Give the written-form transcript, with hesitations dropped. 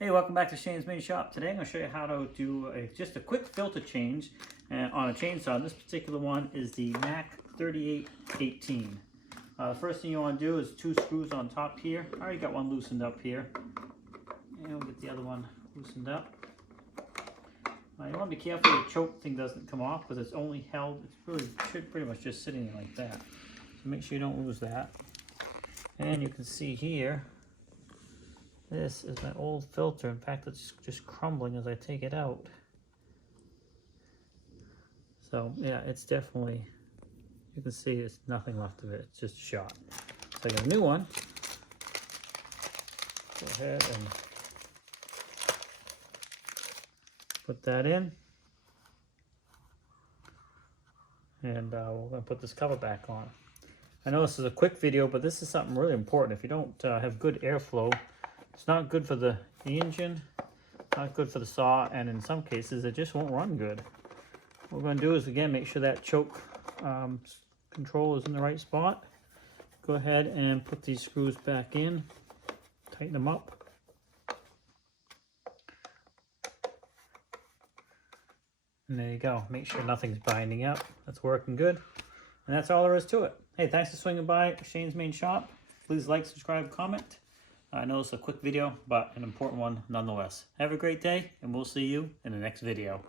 Hey, welcome back to Shane's Main Shop. Today I'm going to show you how to do just a quick filter change on a chainsaw. This particular one is the Mac 3818. The first thing you want to do is 2 screws on top here. I already got one loosened up here. And we'll get the other one loosened up. You want to be careful the choke thing doesn't come off because it's only held, should pretty much just sitting there like that. So make sure you don't lose that. And you can see here, this is my old filter. In fact, it's just crumbling as I take it out. So yeah, it's definitely, you can see it's nothing left of it. It's just shot. So I got a new one. Go ahead and put that in. And we're going to put this cover back on. I know this is a quick video, but this is something really important. If you don't have good airflow, it's not good for the engine, not good for the saw, and in some cases it just won't run good. What we're going to do is, again, make sure that choke control is in the right spot. Go ahead and put these screws back in, tighten them up. And there you go. Make sure nothing's binding up. That's working good. And that's all there is to it. Hey, thanks for swinging by Shane's Main Shop. Please like, subscribe, comment. I know it's a quick video, but an important one nonetheless. Have a great day, and we'll see you in the next video.